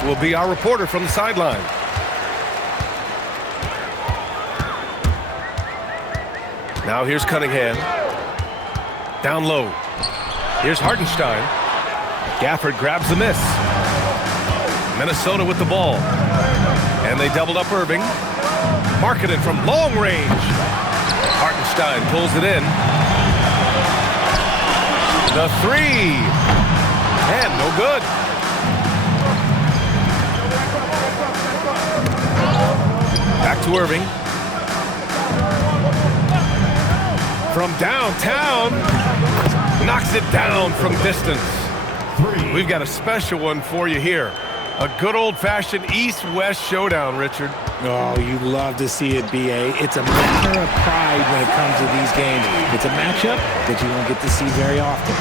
This will be our reporter from the sideline. Now here's Cunningham. Down low. Here's Hartenstein. Gafford grabs the miss. Minnesota with the ball. And they doubled up Irving. Marketed from long range. Hartenstein pulls it in. The three. And no good. Back to Irving. From downtown. Knocks it down from distance. We've got a special one for you here. A good old-fashioned East-West showdown, Richard. Oh, you love to see it, B.A. It's a matter of pride when it comes to these games. It's a matchup that you don't get to see very often.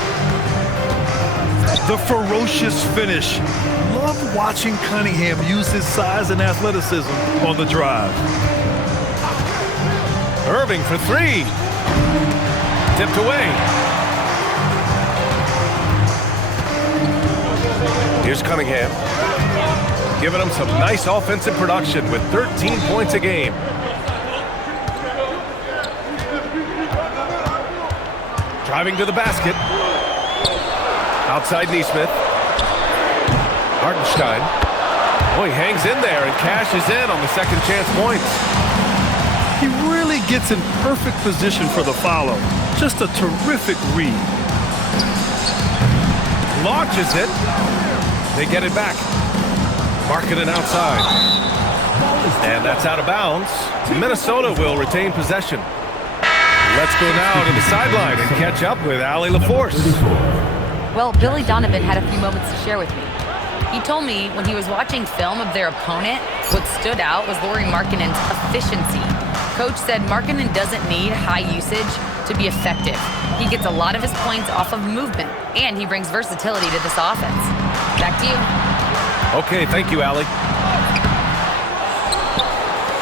The ferocious finish. Love watching Cunningham use his size and athleticism on the drive. Irving for three. Tipped away. Here's Cunningham. Giving them some nice offensive production with 13 points a game. Driving to the basket. Outside Neesmith. Hartenstein. Oh, he hangs in there and cashes in on the second chance points. He really gets in perfect position for the follow. Just a terrific read. Launches it. They get it back. Marking it outside. And that's out of bounds. Minnesota will retain possession. Let's go now to the sideline and catch up with Allie LaForce. Well, Billy Donovan had a few moments to share with me. He told me when he was watching film of their opponent, what stood out was Lauri Markkanen's efficiency. Coach said Markkanen doesn't need high usage to be effective. He gets a lot of his points off of movement, and he brings versatility to this offense. Back to you. Okay, thank you, Allie.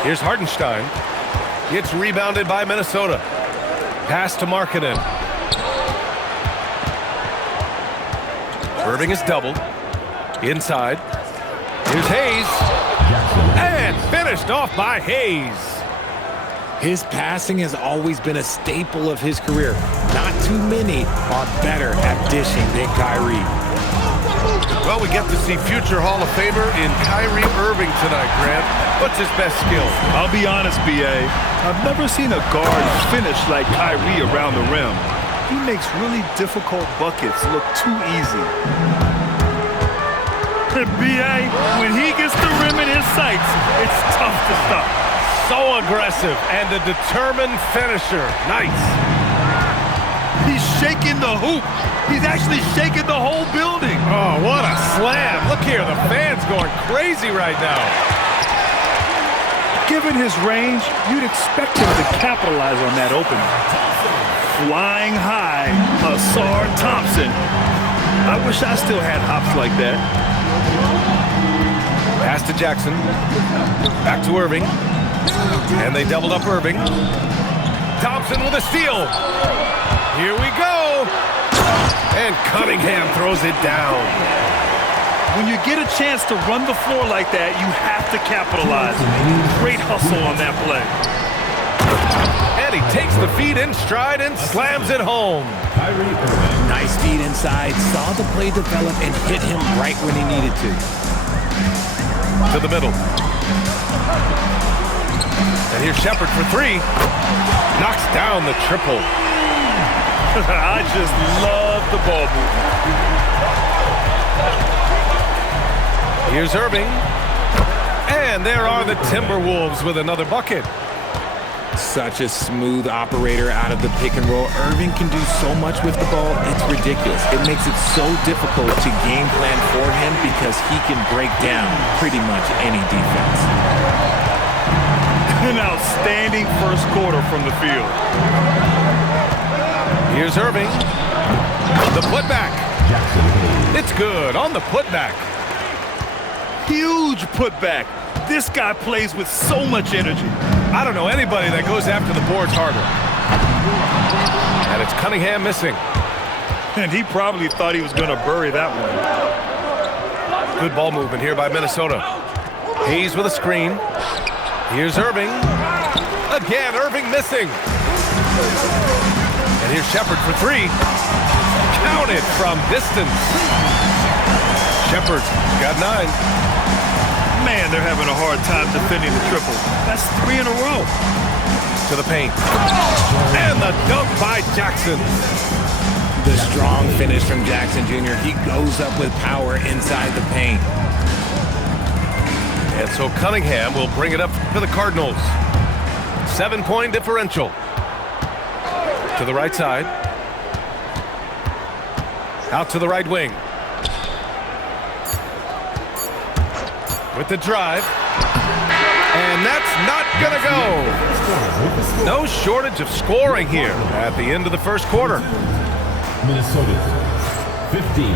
Here's Hartenstein. Gets rebounded by Minnesota. Pass to Markkanen. Irving is doubled. Inside. Here's Hayes. And finished off by Hayes. His passing has always been a staple of his career. Not too many are better at dishing than Kyrie. Well, we get to see future Hall of Famer in Kyrie Irving tonight, Grant. What's his best skill? I'll be honest, B.A. I've never seen a guard finish like Kyrie around the rim. He makes really difficult buckets look too easy. B.A., when he gets the rim in his sights, it's tough to stop. So aggressive and a determined finisher. Nice. He's shaking the hoop. He's actually shaking the whole building. Oh, what a slam. Look here, the fans going crazy right now. Given his range, you'd expect him to capitalize on that opening. Flying high, Asar Thompson. I wish I still had hops like that. Pass to Jackson. Back to Irving. And they doubled up Irving. Thompson with a steal. Here we go. And Cunningham throws it down. When you get a chance to run the floor like that, you have to capitalize. Great hustle on that play. And he takes the feed in stride and slams it home. Nice feed inside, saw the play develop and hit him right when he needed to. To the middle. And here's Shepard for three. Knocks down the triple. I just love the ball movement. Here's Irving. And there are the Timberwolves with another bucket. Such a smooth operator out of the pick and roll. Irving can do so much with the ball, it's ridiculous. It makes it so difficult to game plan for him because he can break down pretty much any defense. An outstanding first quarter from the field. Here's Irving. The putback. It's good on the putback. Huge putback. This guy plays with so much energy. I don't know anybody that goes after the boards harder. And it's Cunningham missing. And he probably thought he was going to bury that one. Good ball movement here by Minnesota. Hayes with a screen. Here's Irving. Again, Irving missing. And here's Shepard for three. Counted from distance. Shepard got 9. Man, they're having a hard time defending the triple. That's 3 in a row. To the paint. And the dunk by Jackson. The strong finish from Jackson Jr. He goes up with power inside the paint. And so Cunningham will bring it up to the Cardinals. 7-point differential. To the right side. Out to the right wing. With the drive. And that's not gonna go. No shortage of scoring here at the end of the first quarter. Minnesota 15.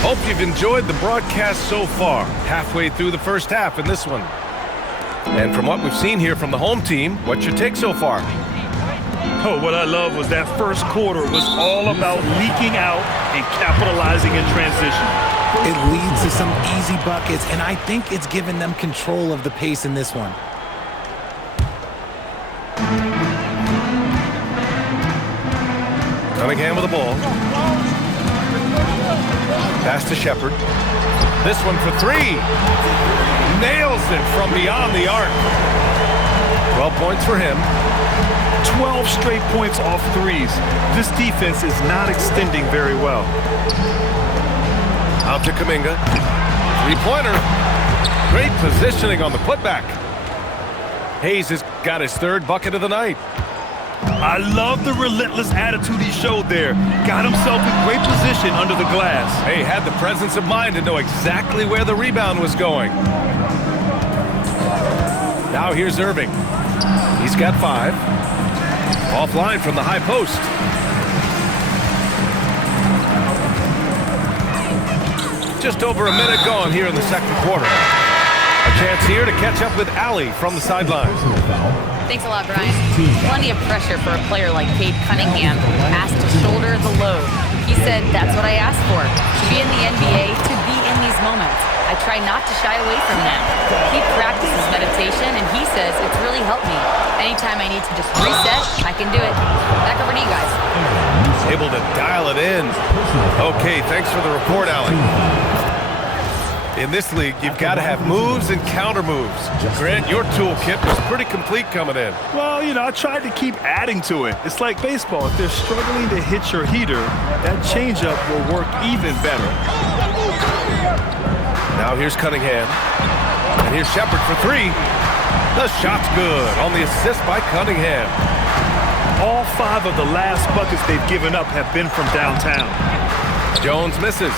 Hope you've enjoyed the broadcast so far. Halfway through the first half in this one. And from what we've seen here from the home team, what's your take so far? Oh, what I love was that first quarter was all about leaking out and capitalizing in transition. It leads to some easy buckets, and I think it's given them control of the pace in this one. Cunningham with the ball. Pass to Shepard. This one for three. Nails it from beyond the arc. 12 points for him. 12 straight points off threes. This defense is not extending very well. Out to Kuminga. Three-pointer. Great positioning on the putback. Hayes has got his 3rd bucket of the night. I love the relentless attitude he showed there. Got himself in great position under the glass. Hey, had the presence of mind to know exactly where the rebound was going. Now here's Irving. He's got 5. Offline from the high post. Just over a minute gone here in the second quarter. A chance here to catch up with Allie from the sideline. Thanks a lot, Brian. Plenty of pressure for a player like Cade Cunningham, asked to shoulder the load. He said, that's what I asked for, to be in the NBA, to be in these moments. I try not to shy away from them. He practices meditation, and he says it's really helped me. Anytime I need to just reset, I can do it. Back over to you guys. Able to dial it in. Okay, thanks for the report, Allie. In this league, you've got to have moves and counter moves. Grant, your toolkit was pretty complete coming in. Well, you know, I tried to keep adding to it. It's like baseball. If they're struggling to hit your heater, that changeup will work even better. Now here's Cunningham. And here's Shepard for 3. The shot's good on the assist by Cunningham. All 5 of the last buckets they've given up have been from downtown. Jones misses.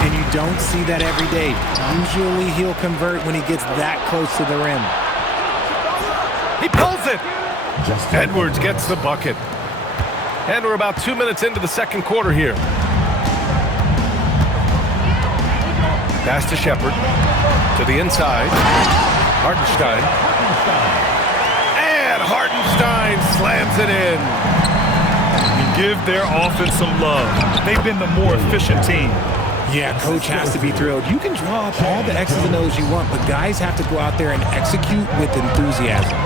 And you don't see that every day. Usually he'll convert when he gets that close to the rim. He pulls it. Edwards gets the bucket. And we're about 2 minutes into the second quarter here. Pass to Shepard. To the inside. Hartenstein. And Hartenstein slams it in. Give their offense some love. They've been the more efficient team. Yeah, coach has to be thrilled. You can draw up all the X's and O's you want, but guys have to go out there and execute with enthusiasm.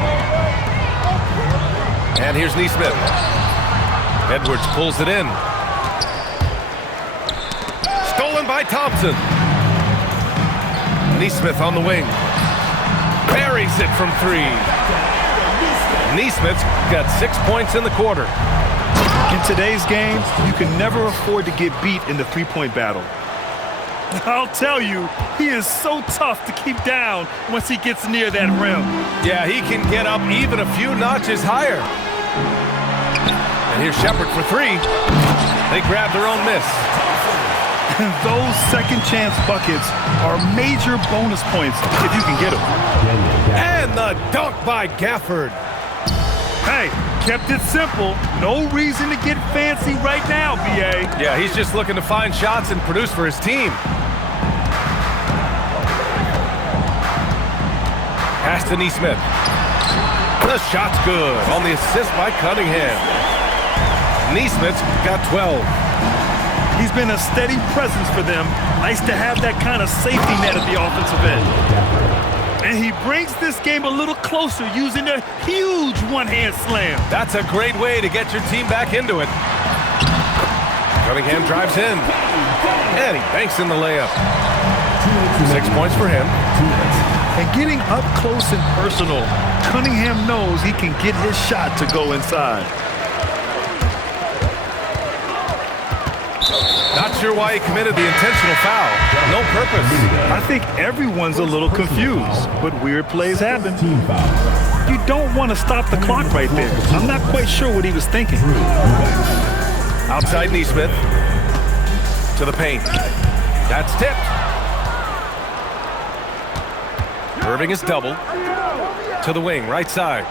And here's Neesmith. Edwards pulls it in. Stolen by Thompson. Neesmith on the wing. Buries it from 3. Neesmith's got 6 points in the quarter. In today's game, you can never afford to get beat in the three-point battle. I'll tell you, he is so tough to keep down once he gets near that rim. Yeah, he can get up even a few notches higher. And here's Shepard for 3. They grab their own miss. Those second-chance buckets are major bonus points if you can get them. And the dunk by Gafford. Hey, kept it simple. No reason to get fancy right now, B.A. Yeah, he's just looking to find shots and produce for his team. Pass to Neesmith. The shot's good on the assist by Cunningham. Neesmith's got 12. He's been a steady presence for them. Nice to have that kind of safety net at the offensive end. And he brings this game a little closer using a huge one-hand slam. That's a great way to get your team back into it. Cunningham drives in. And he banks in the layup. 6 points for him. And getting up close and personal, Cunningham knows he can get his shot to go inside. Not sure why he committed the intentional foul. No purpose. I think everyone's a little confused, but weird plays happen. You don't want to stop the clock right there. I'm not quite sure what he was thinking. Outside Neesmith. To the paint. That's tipped. Irving is doubled. To the wing, right side.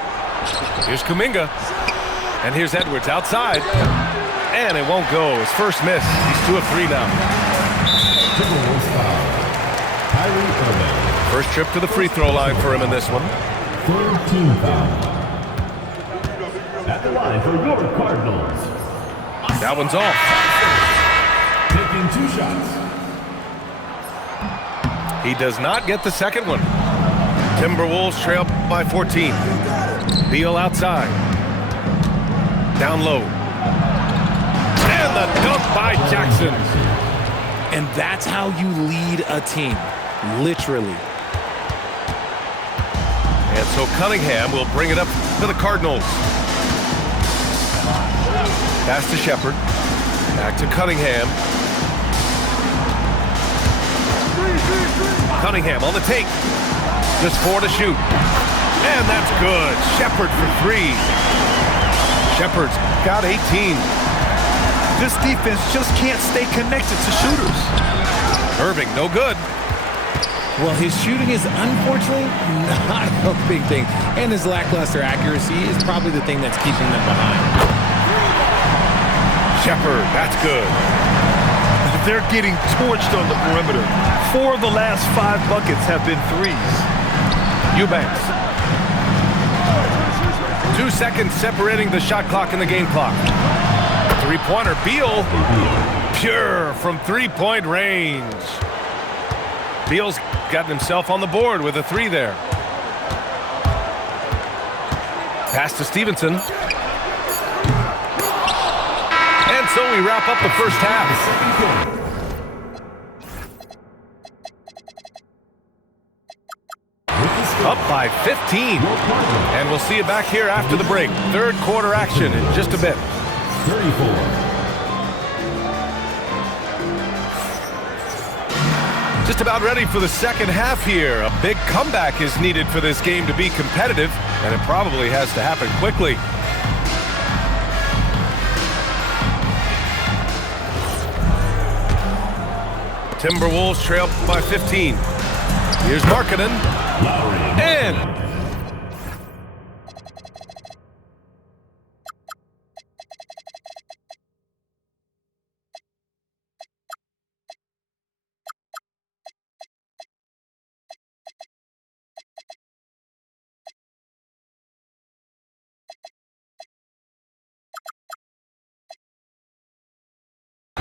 Here's Kuminga. And here's Edwards outside. And it won't go. His first miss. He's 2 of 3 now. First trip to the free throw line for him in this one. Third team foul. At the line for your Cardinals. That one's off. Taking 2 shots. He does not get the second one. Timberwolves trail by 14. Beal outside. Down low. And the dunk by Jackson. And that's how you lead a team, literally. And so Cunningham will bring it up to the Cardinals. Pass to Shepard. Back to Cunningham. Cunningham on the take. Just 4 to shoot. And that's good. Shepard for 3. Shepard's got 18. This defense just can't stay connected to shooters. Irving, no good. Well, his shooting is unfortunately not a big thing. And his lackluster accuracy is probably the thing that's keeping them behind. Shepard, that's good. They're getting torched on the perimeter. 4 of the last 5 buckets have been threes. Eubanks. 2 seconds separating the shot clock and the game clock. Three-pointer, Beal. Pure from three-point range. Beal's gotten himself on the board with a 3 there. Pass to Stevenson. And so we wrap up the first half. Up by 15. And we'll see you back here after the break. Third quarter action in just a bit. 34. Just about ready for the second half here. A big comeback is needed for this game to be competitive, and it probably has to happen quickly. Timberwolves trail by 15. Here's Markkanen. And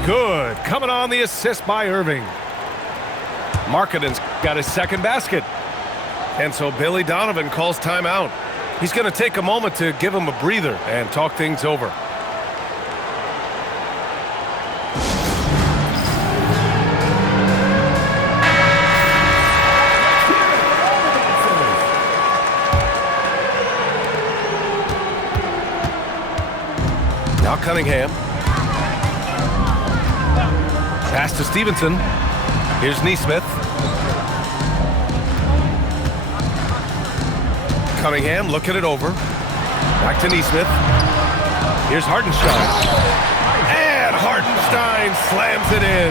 good. Coming on the assist by Irving. Markkanen's got his second basket. And so Billy Donovan calls timeout. He's going to take a moment to give him a breather and talk things over. Now Cunningham. Pass to Stevenson. Here's Neesmith. Cunningham looking it over. Back to Neesmith. Here's Hartenstein. And Hartenstein slams it in.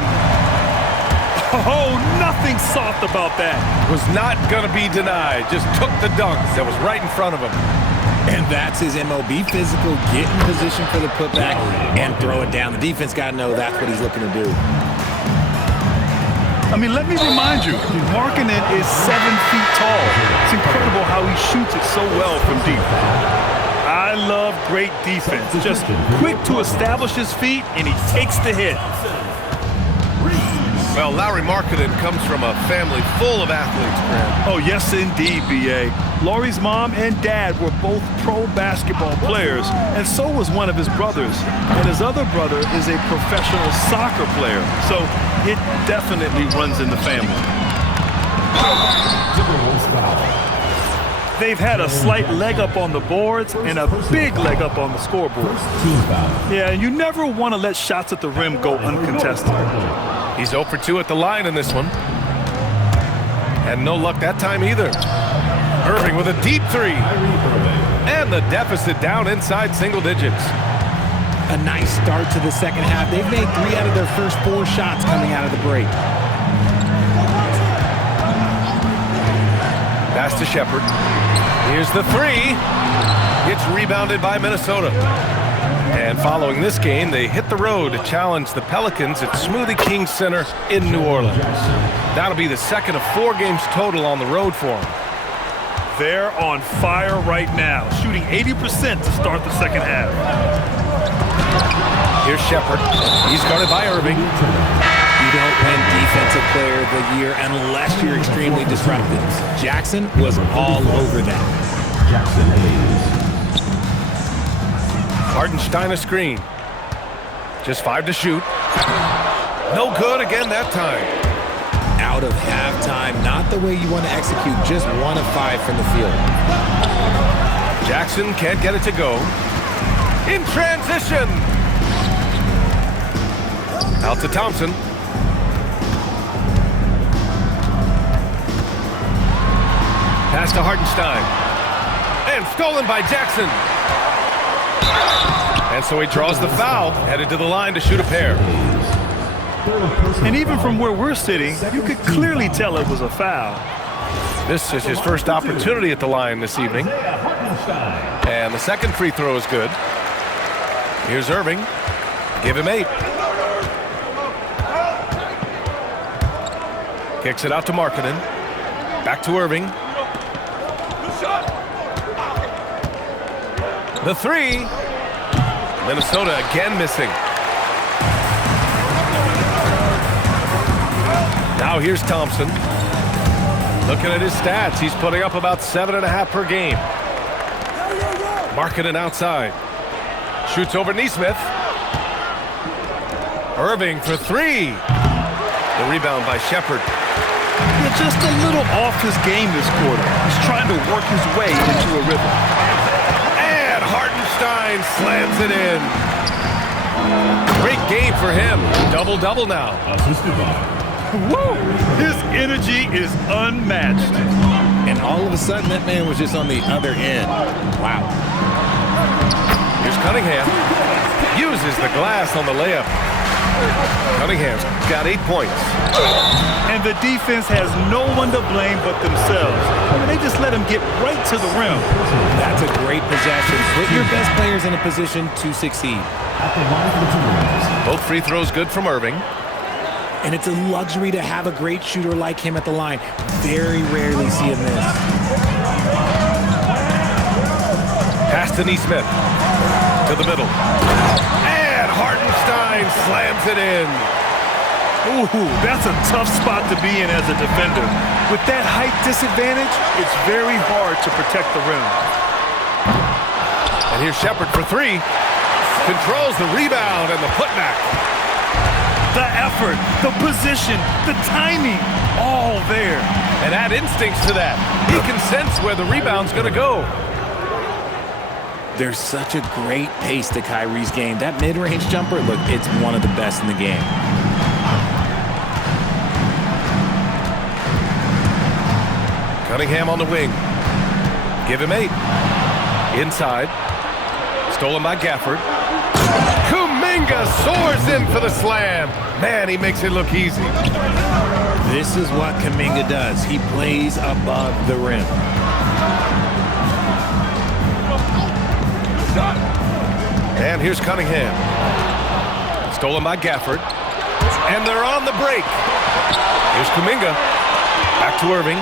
Oh, nothing soft about that. Was not going to be denied. Just took the dunk that was right in front of him. And that's his MO. Be physical, get in position for the putback, and throw it down. The defense got to know that's what he's looking to do. I mean, let me remind you, Markkanen is 7 feet tall. It's incredible how he shoots it so well from deep. I I love great defense. Just quick to establish his feet, and he takes the hit. Well, Lauri Markkanen comes from a family full of athletes, Grant. Oh, yes, indeed, B.A. Lauri's mom and dad were both pro basketball players, and so was one of his brothers. And his other brother is a professional soccer player, so it definitely runs in the family. They've had a slight leg up on the boards and a big leg up on the scoreboard. Yeah, you never want to let shots at the rim go uncontested. He's 0 for 2 at the line in this one. And no luck that time either. Irving with a deep three. And the deficit down inside single digits. A nice start to the second half. They've made 3 out of their first 4 shots coming out of the break. Pass to Shepard. Here's the three. It's rebounded by Minnesota. And following this game, they hit the road to challenge the Pelicans at Smoothie King Center in New Orleans. That'll be the second of 4 games total on the road for them. They're on fire right now, shooting 80% to start the second half. Here's Shepard. He's guarded by Irving. You don't win Defensive Player of the Year unless you're extremely disruptive. Jackson was all over that. Jackson Hayes. Hartenstein a screen. Just 5 to shoot. No good again that time. Out of halftime, not the way you want to execute, just 1 of 5 from the field. Jackson can't get it to go. In transition. Out to Thompson. Pass to Hartenstein. And stolen by Jackson. And so he draws the foul, headed to the line to shoot a pair. And even from where we're sitting, you could clearly tell it was a foul. This is his first opportunity at the line this evening. And the second free throw is good. Here's Irving. Give him 8. Kicks it out to Markkanen. Back to Irving. The three. Minnesota again missing. Now here's Thompson. Looking at his stats, he's putting up about 7.5 per game. Markkanen outside. Shoots over Nesmith. Irving for 3. The rebound by Shepard. Yeah, just a little off his game this quarter. He's trying to work his way into a rhythm. And Hartenstein slams it in. Great game for him. Double-double now. Assisted by. Woo! His energy is unmatched. And all of a sudden, that man was just on the other end. Wow. Here's Cunningham. Uses the glass on the layup. Cunningham's got 8 points. And the defense has no one to blame but themselves. I mean, they just let him get right to the rim. That's a great possession. Put your best players in a position to succeed. At the line for the two. Both free throws good from Irving. And it's a luxury to have a great shooter like him at the line. Very rarely see him miss. Pass to Nesmith. To the middle. And Hartenstein slams it in. Ooh, that's a tough spot to be in as a defender. With that height disadvantage, it's very hard to protect the rim. And here's Shepard for 3. Controls the rebound and the putback. The effort, the position, the timing, all there. And add instincts to that. He can sense where the rebound's going to go. There's such a great pace to Kyrie's game. That mid-range jumper, look, it's one of the best in the game. Cunningham on the wing. Give him 8. Inside. Stolen by Gafford. Kuminga soars in for the slam. Man, he makes it look easy. This is what Kuminga does. He plays above the rim. And here's Cunningham. Stolen by Gafford. And they're on the break. Here's Kuminga. Back to Irving.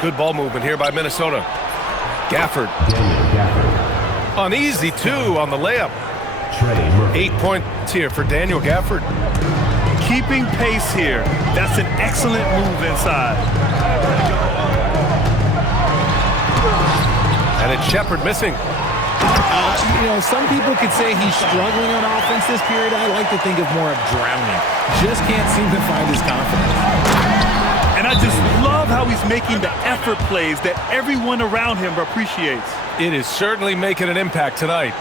Good ball movement here by Minnesota. Gafford. Gafford. An easy 2 on the layup. Trey Murphy. 8 points here for Daniel Gafford. Keeping pace here. That's an excellent move inside. And it's Shepard missing. Some people could say he's struggling on offense this period. I like to think of more of drowning. Just can't seem to find his confidence. And I just love how he's making the effort plays that everyone around him appreciates. It is certainly making an impact tonight.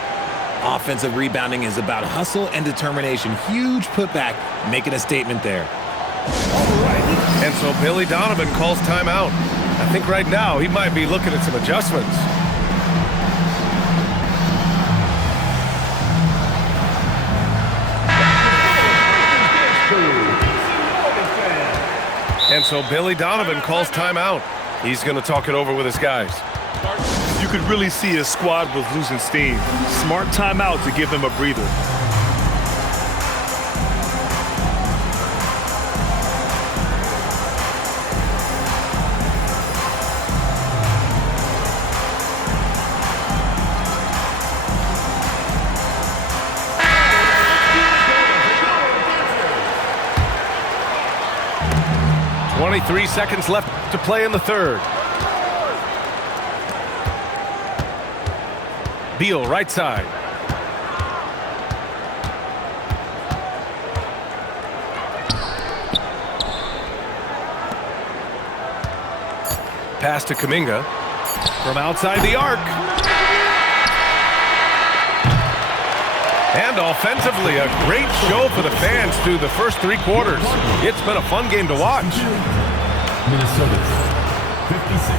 Offensive rebounding is about hustle and determination. Huge putback, making a statement there. And so Billy Donovan calls timeout. I think right now he might be looking at some adjustments. And so Billy Donovan calls timeout. He's going to talk it over with his guys. You could really see his squad was losing steam. Smart timeout to give them a breather. Three seconds left to play in the third. Beal, right side. Pass to Kuminga from outside the arc. And offensively, a great show for the fans through the first 3 quarters. It's been a fun game to watch. Minnesota, 56.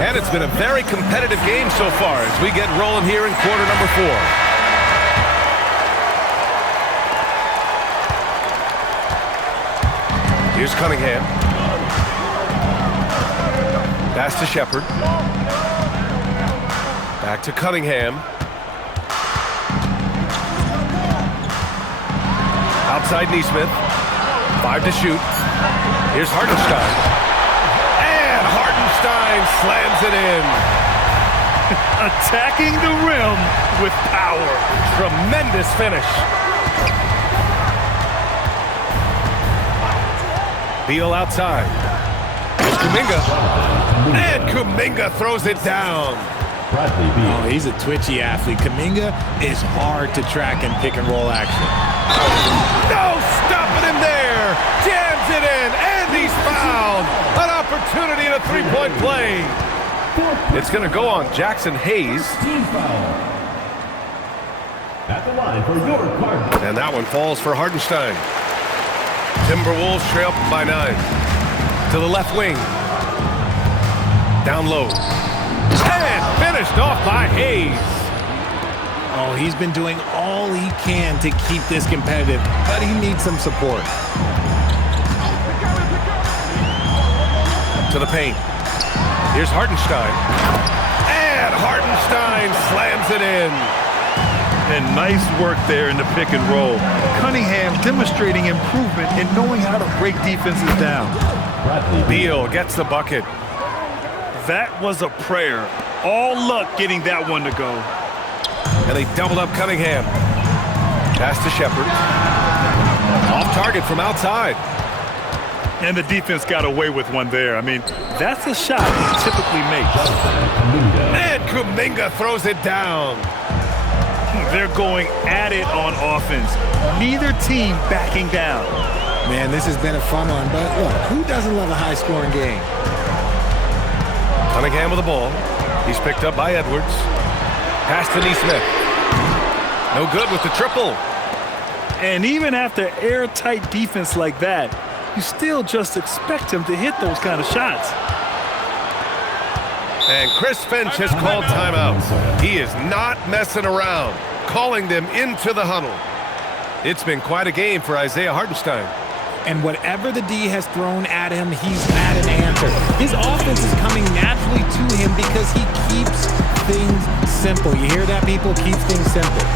And it's been a very competitive game so far as we get rolling here in quarter number 4. Here's Cunningham. Pass to Shepard. Back to Cunningham. Outside Neesmith. 5 to shoot. Here's Hartenstein. And Hartenstein slams it in. Attacking the rim with power. Tremendous finish. Beal outside. Here's Kuminga. And Kuminga throws it down. Oh, he's a twitchy athlete. Kuminga is hard to track in pick and roll action. No stopping him there. Jams it in, and he's fouled. An opportunity in a 3-point play. It's going to go on Jackson Hayes. Team foul. At the line for your Cardinals. And that one falls for Hartenstein. Timberwolves trail by 9. To the left wing. Down low. And finished off by Hayes. Oh, he's been doing all he can to keep this competitive, but he needs some support. To the paint. Here's Hartenstein. And Hartenstein slams it in. And nice work there in the pick and roll. Cunningham demonstrating improvement in knowing how to break defenses down. Beal gets the bucket. That was a prayer. All luck getting that one to go. And they doubled up Cunningham. Pass to Shepard. Off target from outside. And the defense got away with one there. I mean, that's a shot he typically makes. And Kuminga throws it down. They're going at it on offense. Neither team backing down. Man, this has been a fun one, but look, who doesn't love a high-scoring game? Cunningham with the ball. He's picked up by Edwards. Pass to Neesmith. No good with the triple. And even after airtight defense like that, you still just expect him to hit those kind of shots. And Chris Finch has called timeout. He is not messing around, calling them into the huddle. It's been quite a game for Isaiah Hartenstein. And whatever the D has thrown at him, he's had an answer. His offense is coming naturally to him because he keeps things simple. You hear that, people? Keeps things simple.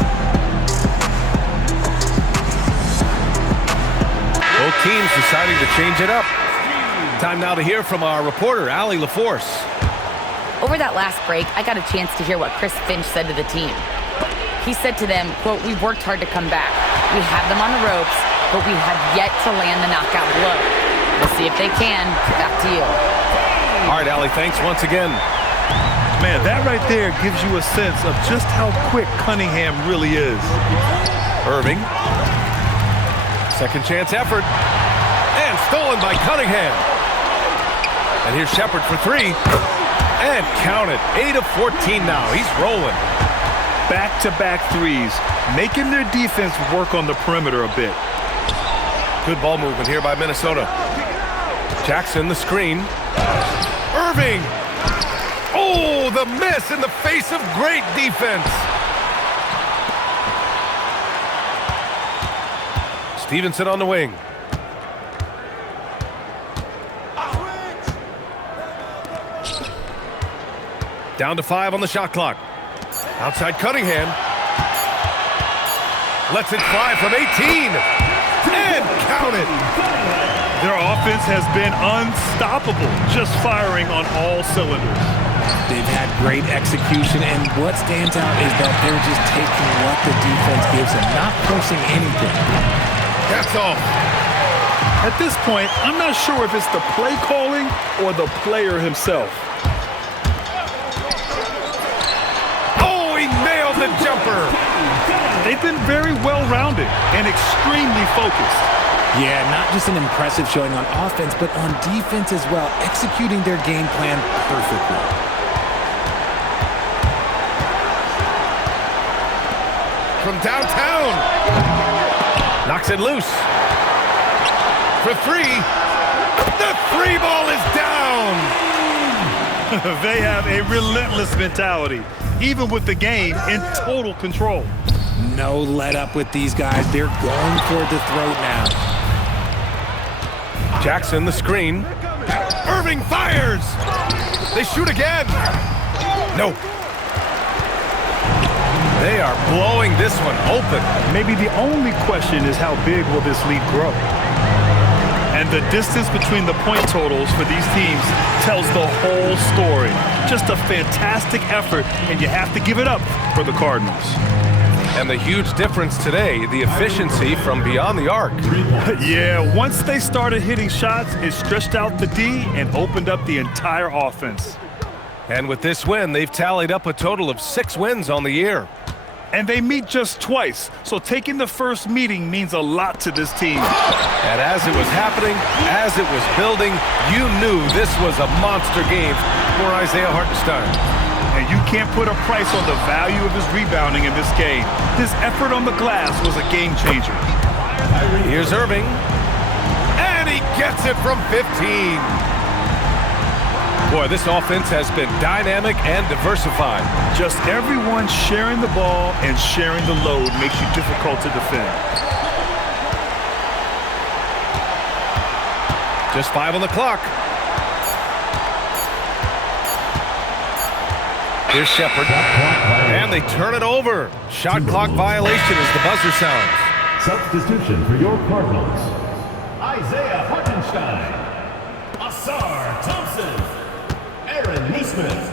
Both teams deciding to change it up. Time now to hear from our reporter, Allie LaForce. Over that last break, I got a chance to hear what Chris Finch said to the team. He said to them, quote, "We've worked hard to come back. We have them on the ropes, but we have yet to land the knockout blow. We'll see if they can." Back to you. All right, Allie, thanks once again. Man, that right there gives you a sense of just how quick Cunningham really is. Irving. Second chance effort. And stolen by Cunningham. And here's Shepard for three. And count it. 8 of 14 now. He's rolling. Back-to-back threes, making their defense work on the perimeter a bit. Good ball movement here by Minnesota. Jackson, the screen. Irving. Oh, the miss in the face of great defense. Stevenson on the wing. Down to 5 on the shot clock. Outside Cunningham. Lets it fly from 18. And count it. Their offense has been unstoppable, just firing on all cylinders. They've had great execution, and what stands out is that they're just taking what the defense gives them, not forcing anything. That's all. At this point, I'm not sure if it's the play calling or the player himself. The jumper. They've been very well-rounded and extremely focused. Yeah, not just an impressive showing on offense, but on defense as well, executing their game plan perfectly. From downtown. Knocks it loose. For three. The three ball is down. They have a relentless mentality, even with the game in total control. No let up with these guys. They're going for the throat now. Jackson, the screen. Irving fires. They shoot again. No. They are blowing this one open. Maybe the only question is how big will this lead grow? And the distance between the point totals for these teams tells the whole story. Just a fantastic effort, and you have to give it up for the Cardinals. And the huge difference today, the efficiency from beyond the arc. Yeah, once they started hitting shots, it stretched out the D and opened up the entire offense. And with this win, they've tallied up a total of 6 wins on the year. And they meet just twice, so taking the first meeting means a lot to this team. And as it was happening, as it was building, you knew this was a monster game for Isaiah Hartenstein. And you can't put a price on the value of his rebounding in this game. His effort on the glass was a game changer. Here's Irving. And he gets it from 15. Boy, this offense has been dynamic and diversified. Just everyone sharing the ball and sharing the load makes you difficult to defend. Just 5 on the clock. Here's Shepard. And they turn it over. Shot clock violation as the buzzer sounds. Substitution for your Cardinals. Isaiah Hartenstein. Asar Thompson. Aaron Neesmith.